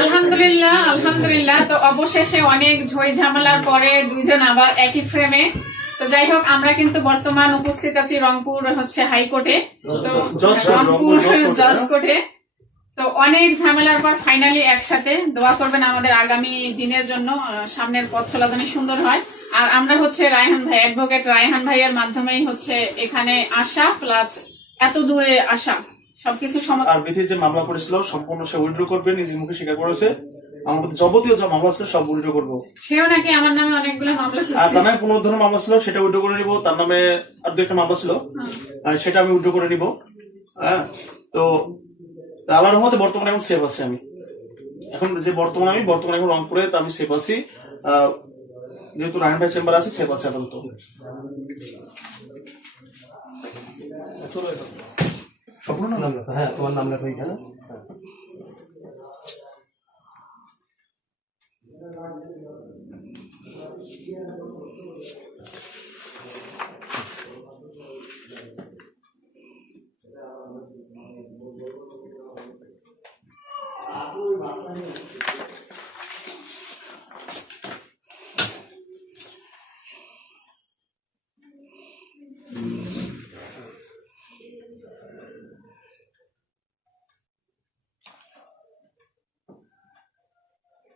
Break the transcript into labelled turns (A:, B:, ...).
A: আলহামদুলিল্লাহ আলহামদুলিল্লাহ। তো অবশেষে অনেক ঝই ঝামেলার পরে দুইজন আবার একই ফ্রেমে তো যাই হোক আমরা কিন্তু বর্তমান উপস্থিত আছি রংপুর হচ্ছে হাইকোর্টে। তো
B: জজ
A: রংপুর
B: জজ কোর্টে?
A: কোর্টে তো অনেক ঝামেলার পর ফাইনালি একসাথে দোয়া করবেন আমাদের আগামী দিনের জন্য সামনের পথ চলা যেন সুন্দর হয়। আর আমরা হচ্ছে রায়হান ভাই অ্যাডভোকেট রায়হান ভাইয়ের মাধ্যমেই হচ্ছে এখানে আসা প্লাস এত দূরে আসা। সবকিছু
B: আর বিথির যে মামলা করেছিল সম্পূর্ণ সে উইথড্র করবে নিজের মুখে স্বীকার করেছে। আমার যাবতীয় যা মামলা ছিল সব উইথড্র করব।
A: সেও নাকি আমার নামে অনেকগুলো মামলা
B: আর তার নামে পুনর্ধর মামলা ছিল সেটা উইথড্র করে নিব। তার নামে আর দু একটা মামলা ছিল। আর সেটা আমি উইথড্র করে নিব। হ্যাঁ তো আল্লাহর রহমতে বর্তমানে এখন সেফ আছি আমি। এখন যে বর্তমানে আমি বর্তমানে এখন রংপুরে তো আমি সেফ আছি। আহ, যেহেতু রায়ন ভাই চেম্বার আছে সেফ আছে আপাতত। সম্পূর্ণ না
C: নাম লেখো হ্যাঁ তোমার নাম লেখো এখানে